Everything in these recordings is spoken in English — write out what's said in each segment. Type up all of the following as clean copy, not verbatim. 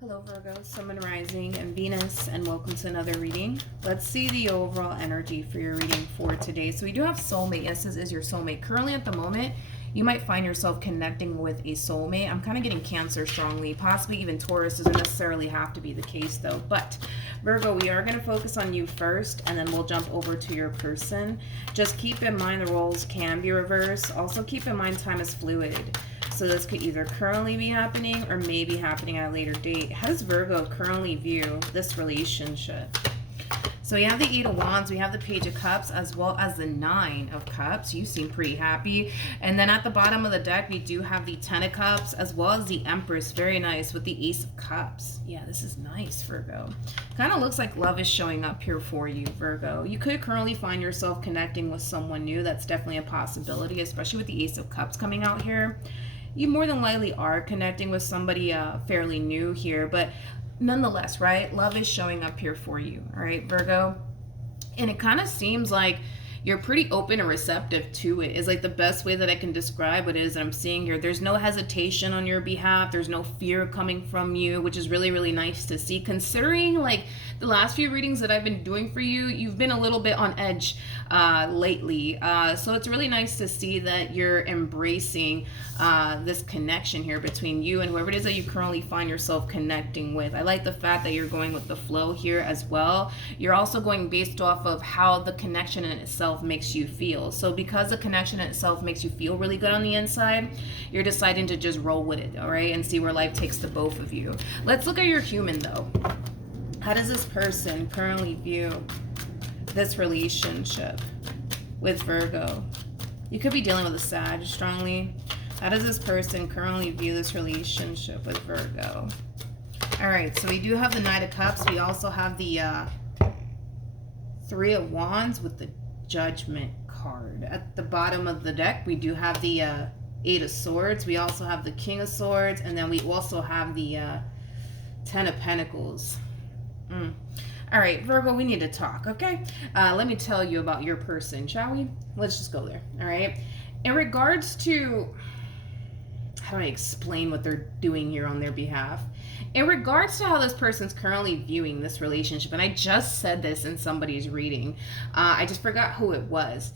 Hello Virgo, Sun, Moon, Rising, and Venus, and welcome to another reading. Let's see the overall energy for your reading for today. So we do have soulmate. Yes, this is your soulmate. Currently at the moment, you might find yourself connecting with a soulmate. I'm kind of getting Cancer strongly, possibly even Taurus. Doesn't necessarily have to be the case though. But Virgo, we are going to focus on you first, and then we'll jump over to your person. Just keep in mind the roles can be reversed. Also keep in mind time is fluid. So this could either currently be happening or maybe happening at a later date. How does Virgo currently view this relationship? So we have the Eight of Wands, we have the Page of Cups, as well as the Nine of Cups. You seem pretty happy. And then at the bottom of the deck, we do have the Ten of Cups, as well as the Empress. Very nice, with the Ace of Cups. Yeah, this is nice, Virgo. Kind of looks like love is showing up here for you, Virgo. You could currently find yourself connecting with someone new. That's definitely a possibility, especially with the Ace of Cups coming out here. You more than likely are connecting with somebody fairly new here, but nonetheless, right? Love is showing up here for you, all right, Virgo? And it kind of seems like you're pretty open and receptive to it is like the best way that I can describe what it is that I'm seeing here. There's no hesitation on your behalf. There's no fear coming from you, which is really, really nice to see. Considering like the last few readings that I've been doing for you, you've been a little bit on edge lately. So it's really nice to see that you're embracing this connection here between you and whoever it is that you currently find yourself connecting with. I like the fact that you're going with the flow here as well. You're also going based off of how the connection in itself makes you feel. So because the connection in itself makes you feel really good on the inside, you're deciding to just roll with it, all right, and see where life takes the both of you. Let's look at your human though. How does this person currently view this relationship with Virgo? You could be dealing with a Sag strongly. How does this person currently view this relationship with Virgo? All right, so we do have the Knight of Cups. We also have the Three of Wands with the Judgment card. At the bottom of the deck, we do have the Eight of Swords. We also have the King of Swords, and then we also have the Ten of Pentacles. All right, Virgo, we need to talk, okay? Let me tell you about your person, shall we? Let's just go there, all right? In regards to, how do I explain what they're doing here on their behalf? In regards to how this person's currently viewing this relationship, and I just said this in somebody's reading, I just forgot who it was.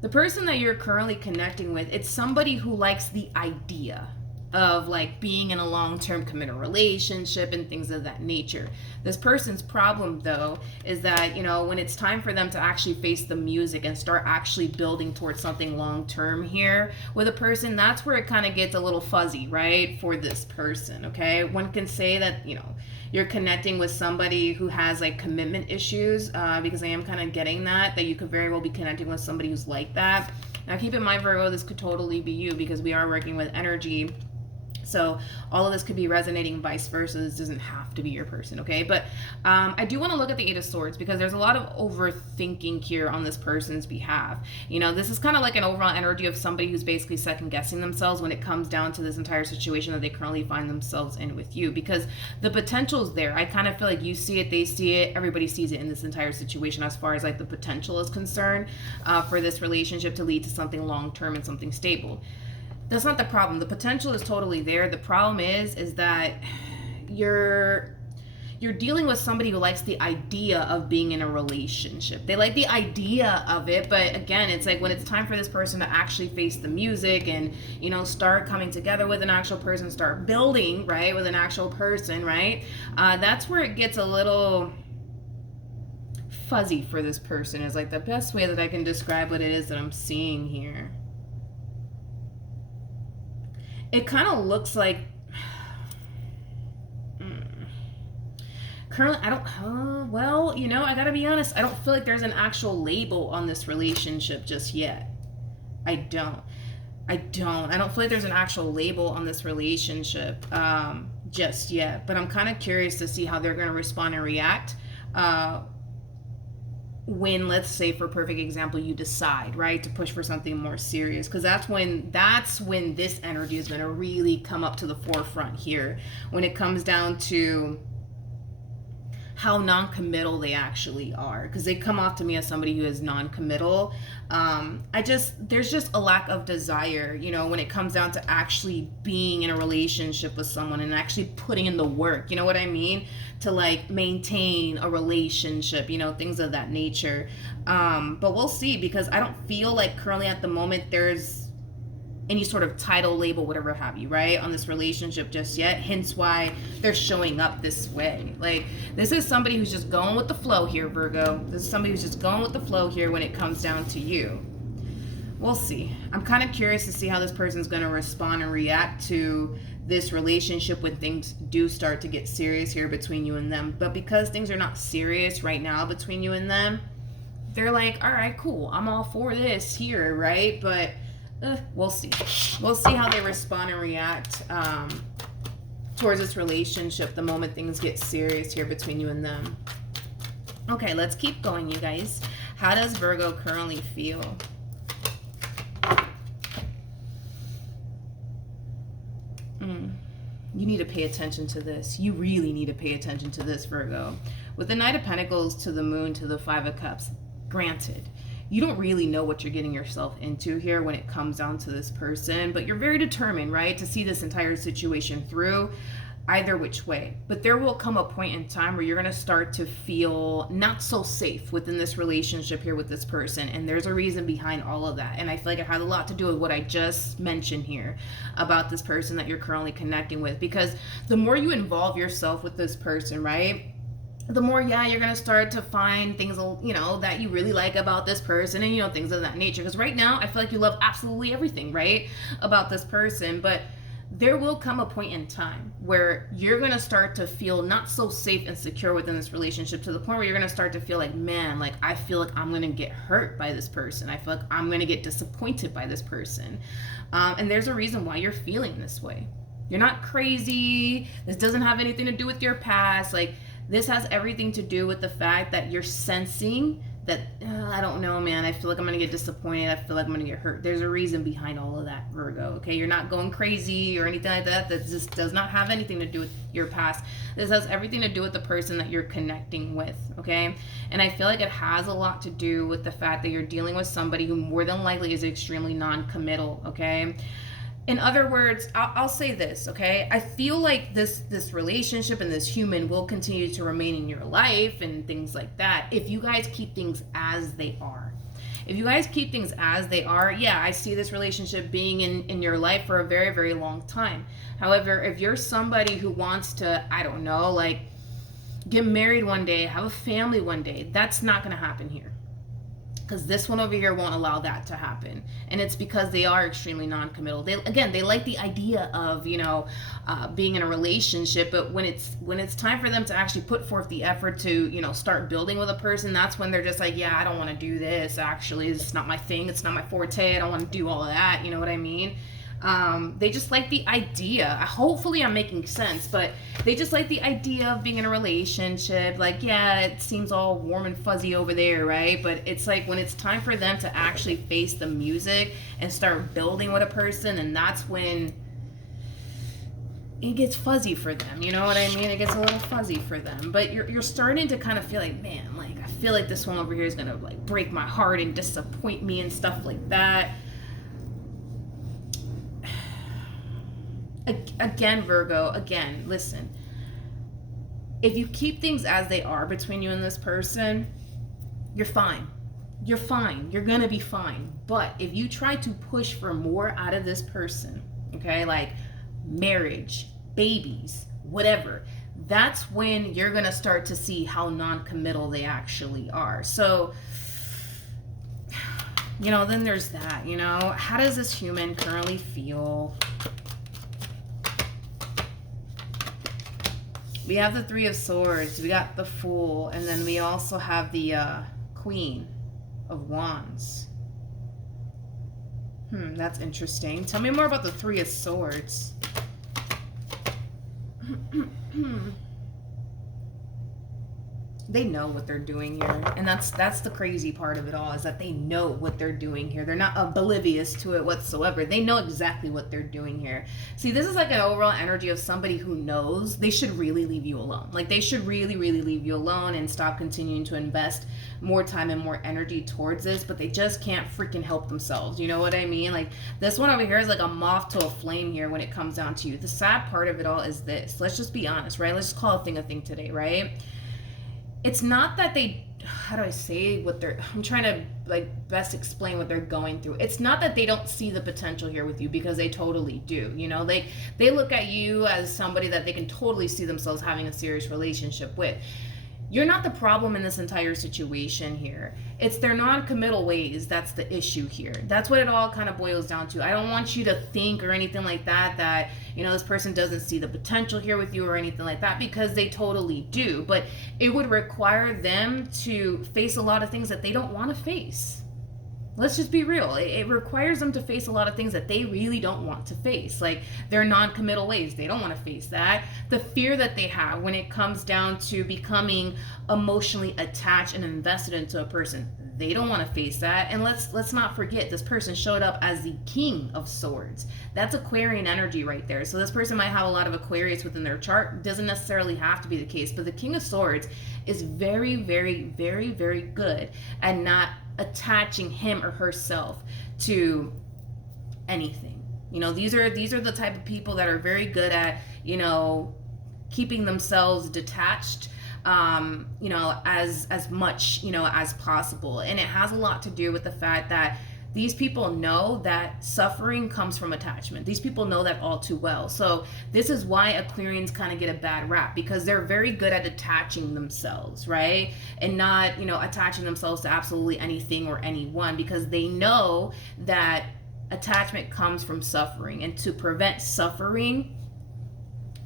The person that you're currently connecting with, it's somebody who likes the idea of like being in a long-term committed relationship and things of that nature. This person's problem though is that, you know, when it's time for them to actually face the music and start actually building towards something long-term here with a person, that's where it kind of gets a little fuzzy, right, for this person. Okay, one can say that, you know, you're connecting with somebody who has like commitment issues, because I am kind of getting that you could very well be connecting with somebody who's like that. Now keep in mind, Virgo, this could totally be you because we are working with energy. So all of this could be resonating vice versa. This doesn't have to be your person, okay? But I do want to look at the Eight of Swords because there's a lot of overthinking here on this person's behalf. You know, this is kind of like an overall energy of somebody who's basically second guessing themselves when it comes down to this entire situation that they currently find themselves in with you, because the potential's there. I kind of feel like you see it, they see it, everybody sees it in this entire situation as far as like the potential is concerned for this relationship to lead to something long-term and something stable. That's not the problem. The potential is totally there. The problem is that you're dealing with somebody who likes the idea of being in a relationship. They like the idea of it, but again, it's like when it's time for this person to actually face the music and, you know, start coming together with an actual person, start building, right, with an actual person, right? That's where it gets a little fuzzy for this person, is like the best way that I can describe what it is that I'm seeing here. It kind of looks like currently, I don't, well, you know, I gotta be honest, I don't feel like there's an actual label on this relationship just yet. I don't feel like there's an actual label on this relationship just yet, but I'm kind of curious to see how they're going to respond and react when, let's say, for perfect example, you decide, right, to push for something more serious, because that's when this energy is going to really come up to the forefront here when it comes down to how non-committal they actually are, because they come off to me as somebody who is non-committal. There's just a lack of desire, you know, when it comes down to actually being in a relationship with someone and actually putting in the work, you know what I mean, to like maintain a relationship, you know, things of that nature. But we'll see, because I don't feel like currently at the moment there's any sort of title, label, whatever have you, right, on this relationship just yet. Hence why they're showing up this way. Like, this is somebody who's just going with the flow here, Virgo. This is somebody who's just going with the flow here when it comes down to you. We'll see. I'm kind of curious to see how this person's going to respond and react to this relationship when things do start to get serious here between you and them. But because things are not serious right now between you and them, they're like, all right, cool, I'm all for this here, right? But we'll see. We'll see how they respond and react towards this relationship the moment things get serious here between you and them. Okay, let's keep going, you guys. How does Virgo currently feel? You need to pay attention to this. You really need to pay attention to this, Virgo. With the Knight of Pentacles to the Moon to the Five of Cups, granted, you don't really know what you're getting yourself into here when it comes down to this person, but you're very determined, right, to see this entire situation through either which way. But there will come a point in time where you're going to start to feel not so safe within this relationship here with this person, and there's a reason behind all of that. And I feel like it has a lot to do with what I just mentioned here about this person that you're currently connecting with, because the more you involve yourself with this person, right, the more, yeah, you're going to start to find things, you know, that you really like about this person and, you know, things of that nature. Because right now, I feel like you love absolutely everything, right, about this person. But there will come a point in time where you're going to start to feel not so safe and secure within this relationship, to the point where you're going to start to feel like, man, like, I feel like I'm going to get hurt by this person. I feel like I'm going to get disappointed by this person. And there's a reason why you're feeling this way. You're not crazy. This doesn't have anything to do with your past. Like, this has everything to do with the fact that you're sensing that, I don't know, man, I feel like I'm going to get disappointed. I feel like I'm going to get hurt. There's a reason behind all of that, Virgo, okay? You're not going crazy or anything like that. That just does not have anything to do with your past. This has everything to do with the person that you're connecting with, okay? And I feel like it has a lot to do with the fact that you're dealing with somebody who more than likely is extremely non-committal, okay? In other words, I'll say this, okay? I feel like this relationship and this human will continue to remain in your life and things like that if you guys keep things as they are. If you guys keep things as they are, yeah, I see this relationship being in your life for a very, very long time. However, if you're somebody who wants to, I don't know, like, get married one day, have a family one day, that's not going to happen here. Because this one over here won't allow that to happen. And it's because they are extremely non-committal. They like the idea of, you know, being in a relationship, but when it's time for them to actually put forth the effort to, you know, start building with a person, that's when they're just like, yeah, I don't want to do this. Actually, it's not my thing. It's not my forte. I don't want to do all of that. You know what I mean? They just like the idea. Hopefully I'm making sense, but they just like the idea of being in a relationship. Like, yeah, it seems all warm and fuzzy over there, right? But it's like when it's time for them to actually face the music and start building with a person, and that's when it gets fuzzy for them. You know what I mean? It gets a little fuzzy for them. But you're starting to kind of feel like, man, like, I feel like this one over here is gonna like break my heart and disappoint me and stuff like that. Again, Virgo, again, listen. If you keep things as they are between you and this person, you're fine. You're fine. You're going to be fine. But if you try to push for more out of this person, okay, like marriage, babies, whatever, that's when you're going to start to see how non-committal they actually are. So, you know, then there's that, you know. How does this human currently feel? We have the Three of Swords, we got the Fool, and then we also have the Queen of Wands. That's interesting. Tell me more about the Three of Swords. They know what they're doing here, and that's the crazy part of it all, is that they know what they're doing here. They're not oblivious to it whatsoever. They know exactly what they're doing here. See, this is like an overall energy of somebody who knows they should really leave you alone. Like, they should really leave you alone and stop continuing to invest more time and more energy towards this, but they just can't freaking help themselves. You know what I mean? Like, this one over here is like a moth to a flame here when it comes down to you. The sad part of it all is this. Let's just be honest, right? Let's just call a thing today, right? It's not that they, how do I say what they're, I'm trying to like best explain what they're going through. It's not that they don't see the potential here with you, because they totally do. You know, they look at you as somebody that they can totally see themselves having a serious relationship with. You're not the problem in this entire situation here. It's their non-committal ways that's the issue here. That's what it all kind of boils down to. I don't want you to think or anything like that, you know, this person doesn't see the potential here with you or anything like that, because they totally do. But it would require them to face a lot of things that they don't want to face. Let's just be real. It requires them to face a lot of things that they really don't want to face. Like their non-committal ways. They don't want to face that. The fear that they have when it comes down to becoming emotionally attached and invested into a person. They don't want to face that. And let's not forget, this person showed up as the King of Swords. That's Aquarian energy right there. So this person might have a lot of Aquarius within their chart. Doesn't necessarily have to be the case. But the King of Swords is very good at not attaching him or herself to anything. You know, these are the type of people that are very good at, you know, keeping themselves detached, you know, as much, you know, as possible. And it has a lot to do with the fact that these people know that suffering comes from attachment. These people know that all too well. So this is why Aquarians kind of get a bad rap, because they're very good at attaching themselves, right? And not, you know, attaching themselves to absolutely anything or anyone, because they know that attachment comes from suffering. And to prevent suffering,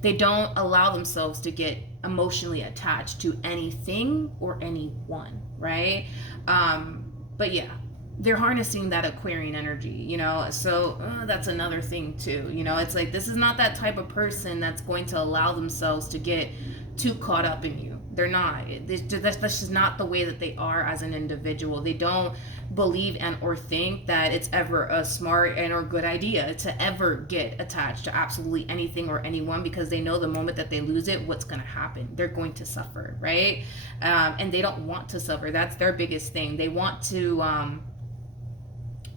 they don't allow themselves to get emotionally attached to anything or anyone, right? But yeah, they're harnessing that Aquarian energy, you know, so that's another thing too. You know, it's like, this is not that type of person that's going to allow themselves to get too caught up in you. They're not. That's just not the way that they are as an individual. They don't believe and or think that it's ever a smart and or good idea to ever get attached to absolutely anything or anyone, because they know the moment that they lose it, what's going to happen? They're going to suffer, right? And they don't want to suffer. That's their biggest thing. They want to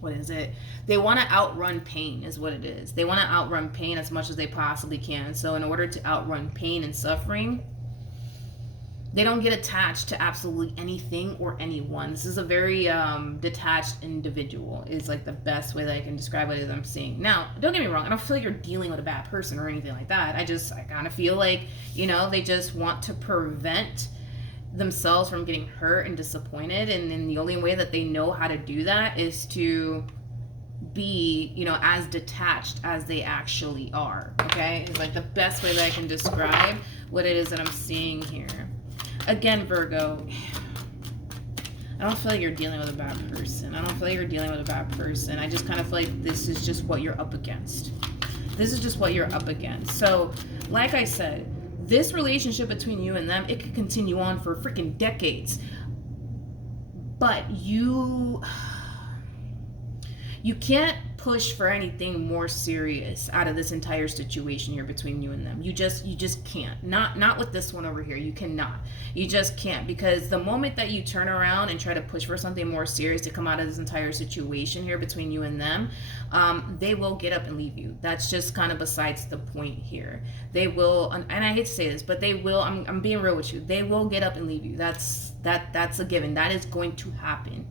what is it? They want to outrun pain is what it is. They want to outrun pain as much as they possibly can. So in order to outrun pain and suffering, they don't get attached to absolutely anything or anyone. This is a very detached individual, is like the best way that I can describe it as I'm seeing. Now, don't get me wrong. I don't feel like you're dealing with a bad person or anything like that. I kind of feel like, you know, they just want to prevent themselves from getting hurt and disappointed, and then the only way that they know how to do that is to be, you know, as detached as they actually are. Okay, it's like the best way that I can describe what it is that I'm seeing here. Again, Virgo, I don't feel like you're dealing with a bad person. I don't feel like you're dealing with a bad person. I just kind of feel like this is just what you're up against. This is just what you're up against. So like I said, this relationship between you and them, it could continue on for freaking decades. But you can't push for anything more serious out of this entire situation here between you and them. You just can't. Not with this one over here. You cannot. You just can't, because the moment that you turn around and try to push for something more serious to come out of this entire situation here between you and them, they will get up and leave you. That's just kind of besides the point here. They will, and I hate to say this, but they will, I'm being real with you. They will get up and leave you. That's a given. That is going to happen.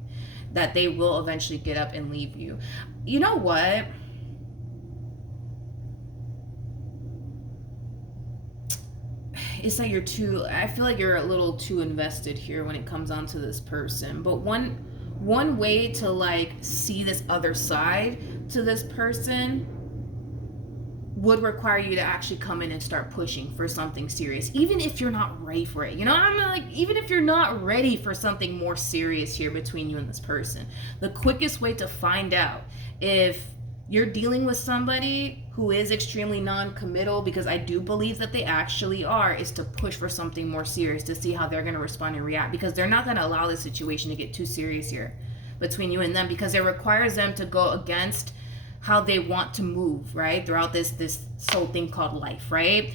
That they will eventually get up and leave you. You know what? It's that I feel like you're a little too invested here when it comes on to this person. But one way to like see this other side to this person would require you to actually come in and start pushing for something serious, even if you're not ready for it. You know, I'm like, even if you're not ready for something more serious here between you and this person, the quickest way to find out if you're dealing with somebody who is extremely non-committal, because I do believe that they actually are, is to push for something more serious to see how they're going to respond and react, because they're not going to allow the situation to get too serious here between you and them, because it requires them to go against how they want to move, right, throughout this soul thing called life, right?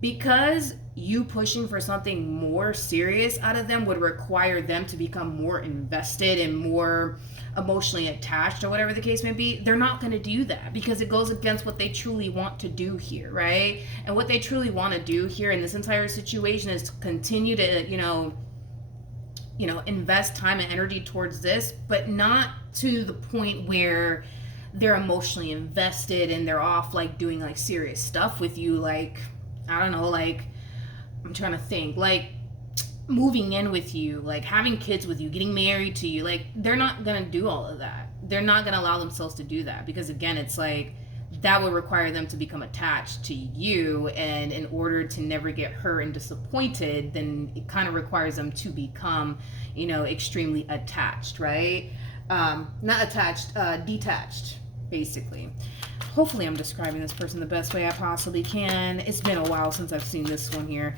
Because you pushing for something more serious out of them would require them to become more invested and more emotionally attached, or whatever the case may be. They're not going to do that because it goes against what they truly want to do here, right? And what they truly want to do here in this entire situation is to continue to, invest time and energy towards this, but not to the point where they're emotionally invested and they're off like doing like serious stuff with you, like, I don't know, like, I'm trying to think, like moving in with you, like having kids with you, getting married to you. Like, they're not gonna do all of that. They're not gonna allow themselves to do that, because again, it's like that would require them to become attached to you, and in order to never get hurt and disappointed, then it kind of requires them to become, extremely attached, right? Not attached, detached, basically. Hopefully I'm describing this person the best way I possibly can. It's been a while since I've seen this one here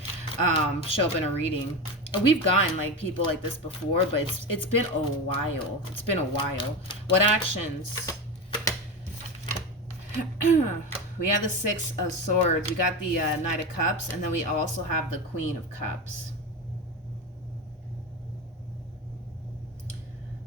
show up in a reading. We've gotten like people like this before, but it's been a while. It's been a while. What actions? We have the Six of Swords. We got the Knight of Cups, and then we also have the Queen of Cups.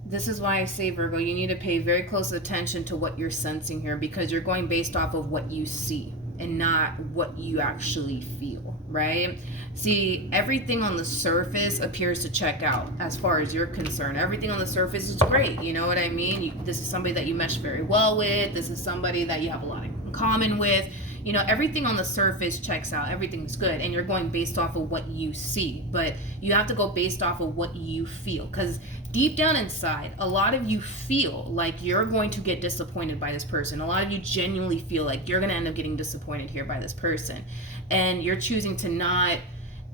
This is why I say, Virgo, you need to pay very close attention to what you're sensing here, because you're going based off of what you see and not what you actually feel, right? See, everything on the surface appears to check out as far as you're concerned. Everything on the surface is great, you know what I mean? This is somebody that you mesh very well with. This is somebody that you have a lot in common with. Everything on the surface checks out. Everything's good, and you're going based off of what you see. But you have to go based off of what you feel, because deep down inside, a lot of you feel like you're going to get disappointed by this person. A lot of you genuinely feel like you're going to end up getting disappointed here by this person, and you're choosing to not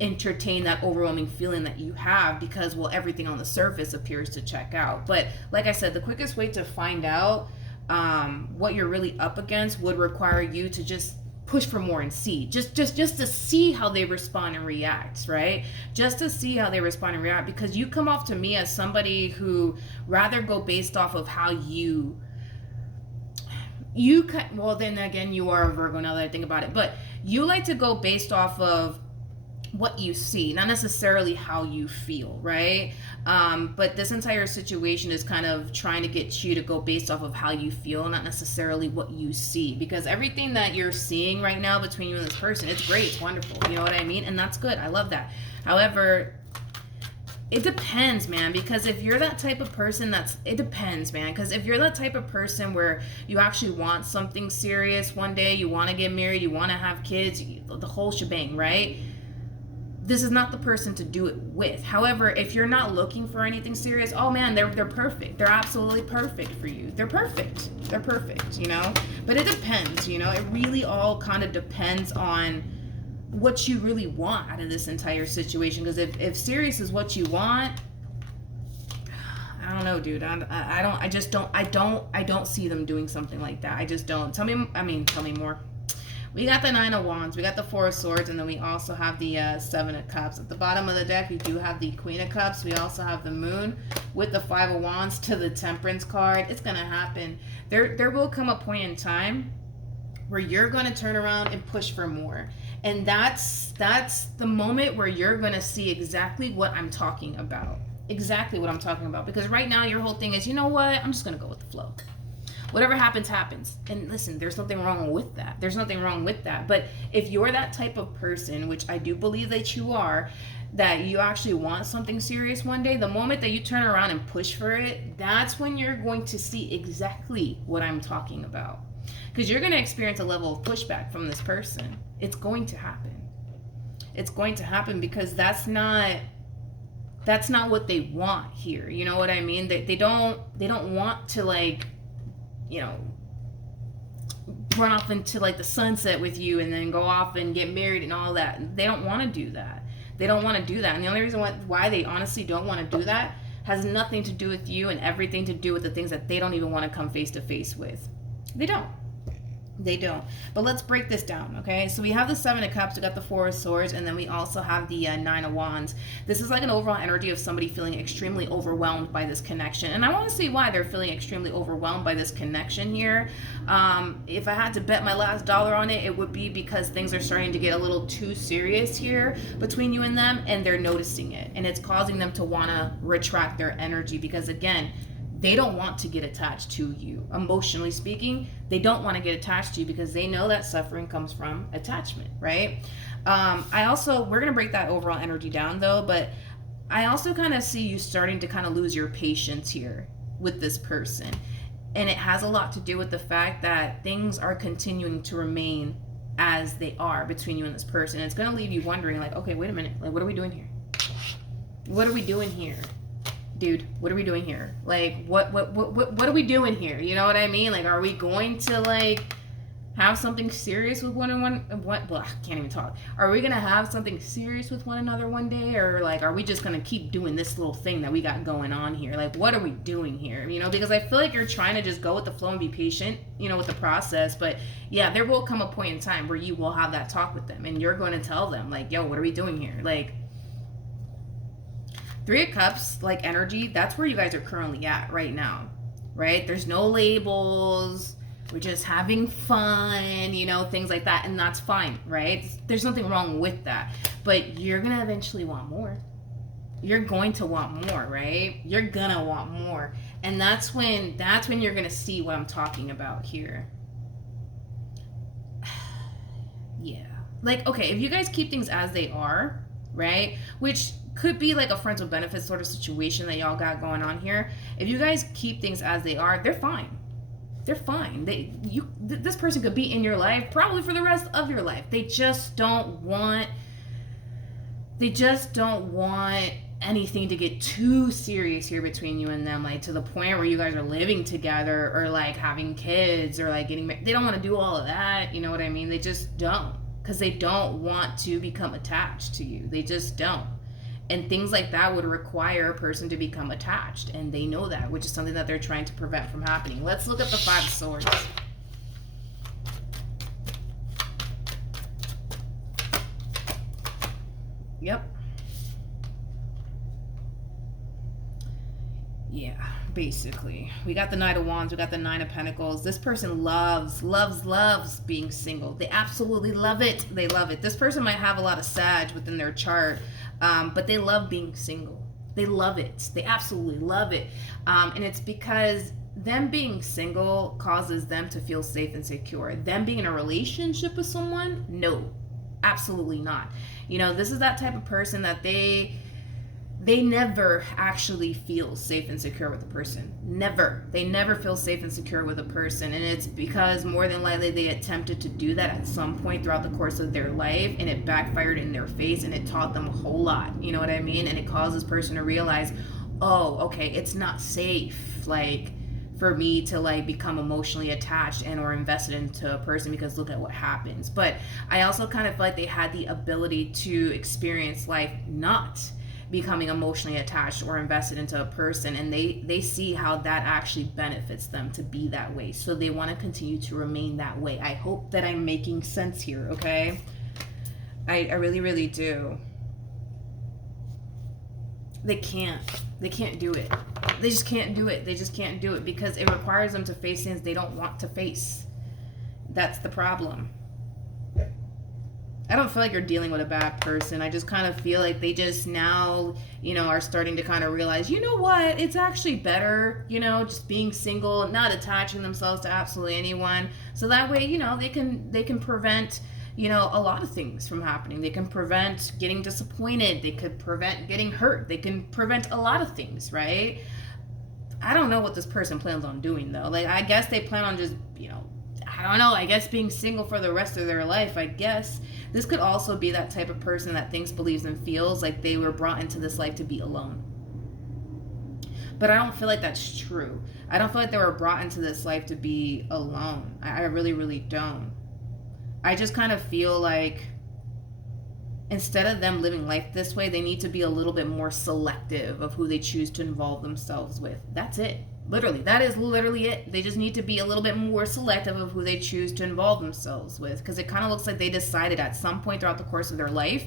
entertain that overwhelming feeling that you have because, well, everything on the surface appears to check out. But like I said, the quickest way to find out what you're really up against would require you to just push for more and see, just to see how they respond and react, right? Just to see how they respond and react, because you come off to me as somebody who rather go based off of how well, then again, you are a Virgo now that I think about it, but you like to go based off of what you see, not necessarily how you feel, right? But this entire situation is kind of trying to get you to go based off of how you feel, not necessarily what you see, because everything that you're seeing right now between you and this person, it's great, it's wonderful, you know what I mean? And that's good, I love that. However, it depends, man, because if you're that type of person, it depends, man, because if you're that type of person where you actually want something serious one day, you want to get married, you want to have kids, the whole shebang, right? This is not the person to do it with. However, if you're not looking for anything serious, oh man, they're perfect. They're absolutely perfect for you. They're perfect. They're perfect, But it depends, It really all kind of depends on what you really want out of this entire situation. Because if serious is what you want, I don't know, dude. I don't see them doing something like that. I just don't. Tell me more. We got the Nine of Wands, we got the Four of Swords, and then we also have the Seven of Cups. At the bottom of the deck, we do have the Queen of Cups. We also have the Moon with the Five of Wands to the Temperance card. It's going to happen. There will come a point in time where you're going to turn around and push for more. And that's the moment where you're going to see exactly what I'm talking about. Exactly what I'm talking about. Because right now, your whole thing is, you know what? I'm just going to go with the flow. Whatever happens, happens. And listen, there's nothing wrong with that. There's nothing wrong with that. But if you're that type of person, which I do believe that you are, that you actually want something serious one day, the moment that you turn around and push for it, that's when you're going to see exactly what I'm talking about. Because you're going to experience a level of pushback from this person. It's going to happen. It's going to happen because that's not what they want here. You know what I mean? They don't want to run off into the sunset with you and then go off and get married and all that. They don't want to do that. They don't want to do that. And the only reason why they honestly don't want to do that has nothing to do with you and everything to do with the things that they don't even want to come face to face with. They don't. They don't. But let's break this down, okay? So we have the Seven of Cups, we got the Four of Swords, and then we also have the Nine of Wands. This is like an overall energy of somebody feeling extremely overwhelmed by this connection. And I want to see why they're feeling extremely overwhelmed by this connection here. If I had to bet my last dollar on it, it would be because things are starting to get a little too serious here between you and them, and they're noticing it. And it's causing them to want to retract their energy because, again, they don't want to get attached to you. Emotionally speaking, they don't want to get attached to you because they know that suffering comes from attachment, right? We're going to break that overall energy down though, but I also kind of see you starting to kind of lose your patience here with this person. And it has a lot to do with the fact that things are continuing to remain as they are between you and this person. And it's going to leave you wondering like, okay, wait a minute. Like, what are we doing here? What are we doing here? Dude, what are we doing here? Like, what are we doing here? You know what I mean? Like, are we going to like have something serious with one? Well, I can't even talk. Are we gonna have something serious with one another one day, or like, are we just gonna keep doing this little thing that we got going on here? Like, what are we doing here? You know, because I feel like you're trying to just go with the flow and be patient, you know, with the process. But yeah, there will come a point in time where you will have that talk with them, and you're going to tell them like, yo, what are we doing here? Like. Three of Cups, like energy, that's where you guys are currently at right now, right? There's no labels. We're just having fun, you know, things like that. And that's fine, right? There's nothing wrong with that. But you're going to eventually want more. You're going to want more, right? You're going to want more. And that's when you're going to see what I'm talking about here. Yeah. Like, okay, if you guys keep things as they are, right? Which could be like a friends with benefits sort of situation that y'all got going on here. If you guys keep things as they are, they're fine. They're fine. This person could be in your life probably for the rest of your life. They just don't want anything to get too serious here between you and them, like to the point where you guys are living together or like having kids or like getting married. They don't want to do all of that. You know what I mean? They just don't, because they don't want to become attached to you. They just don't. And things like that would require a person to become attached. And they know that, which is something that they're trying to prevent from happening. Let's look at the Five of Swords. Yep. Yeah, basically. We got the Knight of Wands. We got the Nine of Pentacles. This person loves being single. They absolutely love it. They love it. This person might have a lot of Sag within their chart. But they love being single. They love it. They absolutely love it. And it's because them being single causes them to feel safe and secure. Them being in a relationship with someone, no, absolutely not. You know, this is that type of person that they never actually feel safe and secure with a person. Never. They never feel safe and secure with a person. And it's because more than likely they attempted to do that at some point throughout the course of their life, and it backfired in their face, and it taught them a whole lot. You know what I mean? And it caused this person to realize, oh, okay, it's not safe, like, for me to like become emotionally attached and or invested into a person, because look at what happens. But I also kind of feel like they had the ability to experience life not becoming emotionally attached or invested into a person, and they see how that actually benefits them to be that way, so they want to continue to remain that way. I hope that I'm making sense here, okay? I really do. They can't do it. They just can't do it. They just can't do it because it requires them to face things they don't want to face. That's the problem. I don't feel like you're dealing with a bad person. I just kind of feel like they just now, you know, are starting to kind of realize, you know what, it's actually better, you know, just being single, not attaching themselves to absolutely anyone. So that way, you know, they can prevent, you know, a lot of things from happening. They can prevent getting disappointed. They could prevent getting hurt. They can prevent a lot of things, right? I don't know what this person plans on doing, though. Like, I guess they plan on just, you know, I don't know, I guess being single for the rest of their life, I guess. This could also be that type of person that thinks, believes, and feels like they were brought into this life to be alone. But I don't feel like that's true. I don't feel like they were brought into this life to be alone. I really don't. I just kind of feel like instead of them living life this way, they need to be a little bit more selective of who they choose to involve themselves with. That's it. Literally, that is literally it. They just need to be a little bit more selective of who they choose to involve themselves with, because it kind of looks like they decided at some point throughout the course of their life,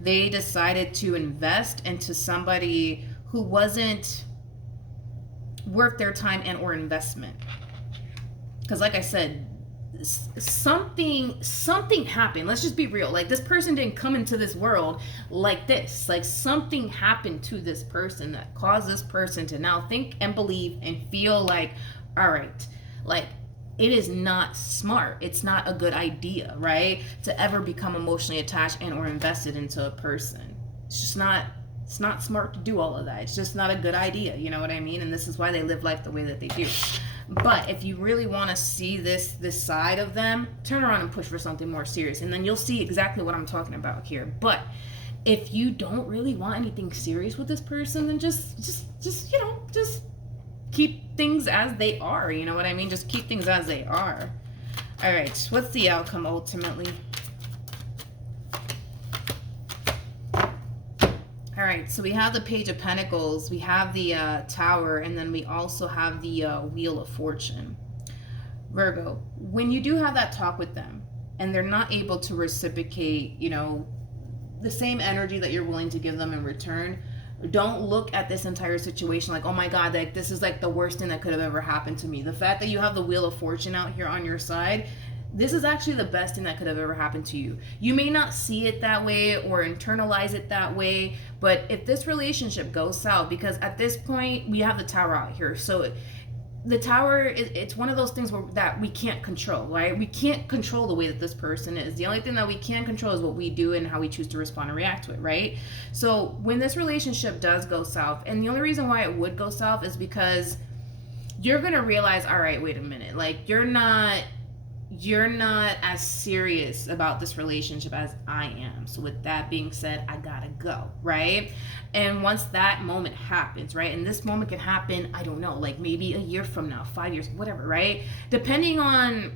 they decided to invest into somebody who wasn't worth their time and or investment. Because like I said, something happened. Let's just be real. Like, this person didn't come into this world like this. Like, something happened to this person that caused this person to now think and believe and feel like, all right, like, it is not smart. It's not a good idea, right, to ever become emotionally attached and or invested into a person. It's not smart to do all of that. It's just not a good idea. You know what I mean? And this is why they live life the way that they do. But if you really want to see this side of them, turn around and push for something more serious, and then you'll see exactly what I'm talking about here. But if you don't really want anything serious with this person, then just keep things as they are. You know what I mean? Just keep things as they are. All right, what's the outcome ultimately? All right, so we have the Page of Pentacles, we have the Tower, and then we also have the Wheel of Fortune. Virgo, when you do have that talk with them and they're not able to reciprocate, you know, the same energy that you're willing to give them in return, don't look at this entire situation like, oh my God, like, this is like the worst thing that could have ever happened to me. The fact that you have the Wheel of Fortune out here on your side, this is actually the best thing that could have ever happened to you. You may not see it that way or internalize it that way, but if this relationship goes south, because at this point we have the Tower out here, so the Tower it's one of those things that we can't control, right? We can't control the way that this person is. The only thing that we can control is what we do and how we choose to respond and react to it, right? So when this relationship does go south, and the only reason why it would go south is because you're gonna realize, all right, wait a minute, like, you're not as serious about this relationship as I am. So with that being said, I gotta go, right? And once that moment happens, right? And this moment can happen, I don't know, like maybe a year from now, 5 years, whatever, right? Depending on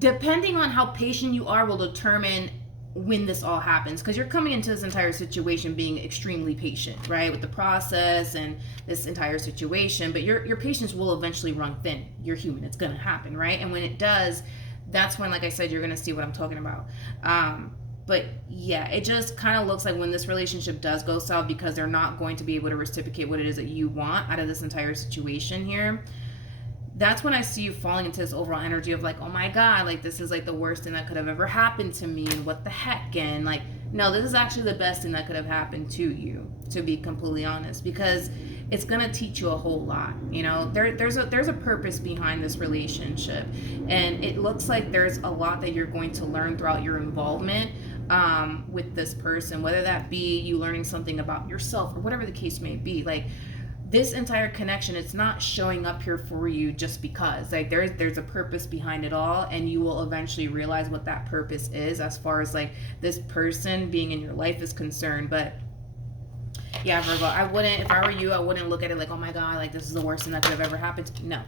how patient you are will determine when this all happens, because you're coming into this entire situation being extremely patient, right, with the process and this entire situation, but your patience will eventually run thin. You're human, it's gonna happen, right? And when it does, that's when, like I said, you're gonna see what I'm talking about. But yeah, it just kind of looks like when this relationship does go south, because they're not going to be able to reciprocate what it is that you want out of this entire situation here, that's when I see you falling into this overall energy of like, oh my God, like, this is like the worst thing that could have ever happened to me, and what the heck. And like, no, this is actually the best thing that could have happened to you, to be completely honest, because it's gonna teach you a whole lot. You know, there's a purpose behind this relationship, and it looks like there's a lot that you're going to learn throughout your involvement with this person, whether that be you learning something about yourself or whatever the case may be. Like, this entire connection, it's not showing up here for you just because. Like, there's a purpose behind it all, and you will eventually realize what that purpose is as far as like this person being in your life is concerned. But yeah, Virgo, if I were you, I wouldn't look at it like, oh my God, like, this is the worst thing that could have ever happened to me.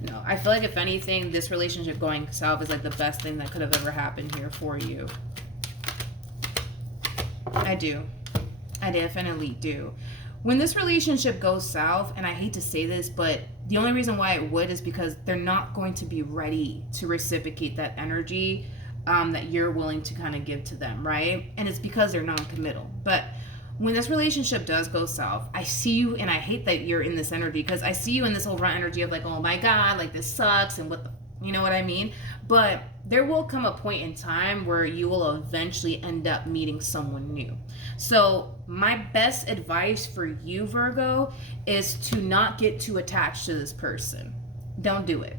No, I feel like if anything, this relationship going south is like the best thing that could have ever happened here for you. I definitely do. When this relationship goes south, and I hate to say this, but the only reason why it would is because they're not going to be ready to reciprocate that energy that you're willing to kind of give to them, right? And it's because they're non-committal. But when this relationship does go south, I see you, and I hate that you're in this energy, because I see you in this overall energy of like, oh my God, like, this sucks, and what the, you know what I mean? But there will come a point in time where you will eventually end up meeting someone new. So my best advice for you, Virgo, is to not get too attached to this person. Don't do it.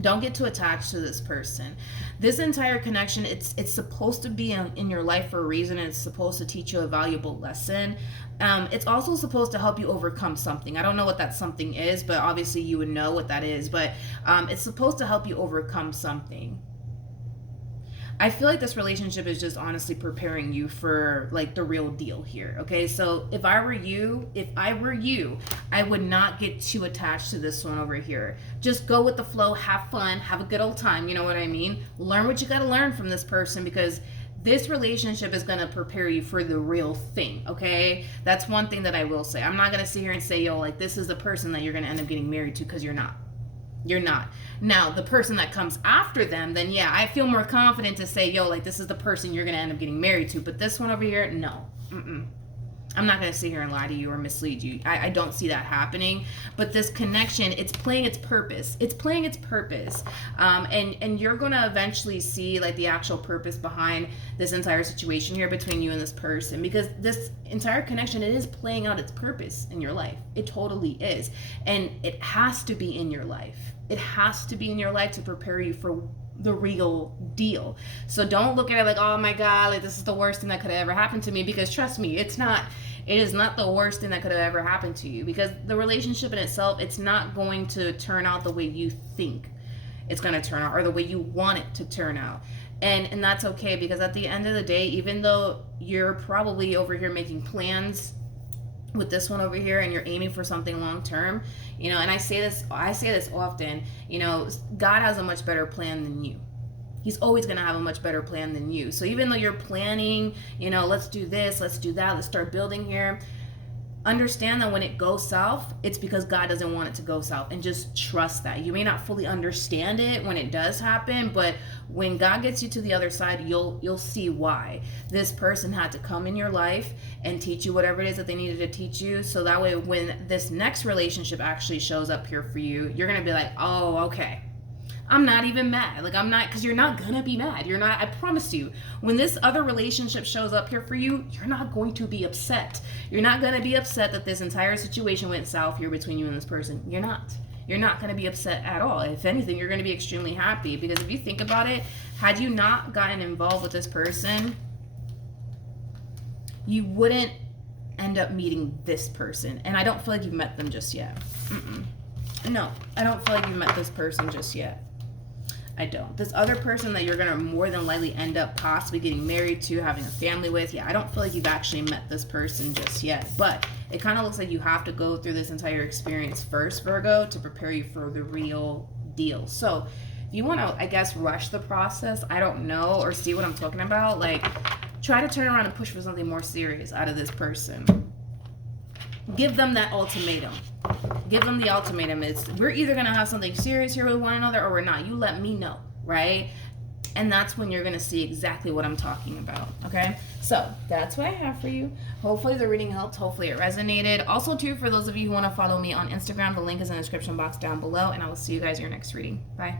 Don't get too attached to this person. This entire connection, it's supposed to be in your life for a reason, and it's supposed to teach you a valuable lesson. It's also supposed to help you overcome something. I don't know what that something is, but obviously you would know what that is. But it's supposed to help you overcome something. I feel like this relationship is just honestly preparing you for like the real deal here. Okay, so if I were you, I would not get too attached to this one over here. Just go with the flow, have fun, have a good old time. You know what I mean? Learn what you got to learn from this person, because this relationship is going to prepare you for the real thing, okay? That's one thing that I will say. I'm not going to sit here and say, yo, like, this is the person that you're going to end up getting married to, because you're not. You're not. Now, the person that comes after them, then yeah, I feel more confident to say, yo, like, this is the person you're going to end up getting married to. But this one over here, no. I'm not going to sit here and lie to you or mislead you. I don't see that happening. But this connection, it's playing its purpose. It's playing its purpose. And you're going to eventually see, like, the actual purpose behind this entire situation here between you and this person. Because this entire connection, it is playing out its purpose in your life. It totally is. And it has to be in your life. It has to be in your life to prepare you for the real deal. So don't look at it like, oh my God, like, this is the worst thing that could have ever happened to me, because trust me, it is not the worst thing that could have ever happened to you, because the relationship in itself, it's not going to turn out the way you think it's going to turn out, or the way you want it to turn out. And that's okay, because at the end of the day, even though you're probably over here making plans with this one over here and you're aiming for something long term, you know, and I say this often, you know, God has a much better plan than you. He's always going to have a much better plan than you. So even though you're planning, you know, let's do this, let's do that, let's start building here, understand that when it goes south, it's because God doesn't want it to go south, and just trust that. You may not fully understand it when it does happen, but when God gets you to the other side, you'll see why this person had to come in your life and teach you whatever it is that they needed to teach you. So that way, when this next relationship actually shows up here for you, you're going to be like, oh, okay. I'm not even mad. Like, I'm not, because you're not going to be mad. You're not, I promise you. When this other relationship shows up here for you, you're not going to be upset. You're not going to be upset that this entire situation went south here between you and this person. You're not. You're not going to be upset at all. If anything, you're going to be extremely happy, because if you think about it, had you not gotten involved with this person, you wouldn't end up meeting this person. And I don't feel like you've met them just yet. No, I don't feel like you've met this person just yet. I don't. This other person that you're going to more than likely end up possibly getting married to, having a family with, yeah, I don't feel like you've actually met this person just yet. But it kind of looks like you have to go through this entire experience first, Virgo, to prepare you for the real deal. So if you want to, I guess, rush the process, I don't know, or see what I'm talking about, like, try to turn around and push for something more serious out of this person. Give them that ultimatum. Give them the ultimatum. It's, we're either going to have something serious here with one another, or we're not. You let me know, right? And that's when you're going to see exactly what I'm talking about, okay? So that's what I have for you. Hopefully the reading helped. Hopefully it resonated. Also, too, for those of you who want to follow me on Instagram, the link is in the description box down below, and I will see you guys in your next reading. Bye.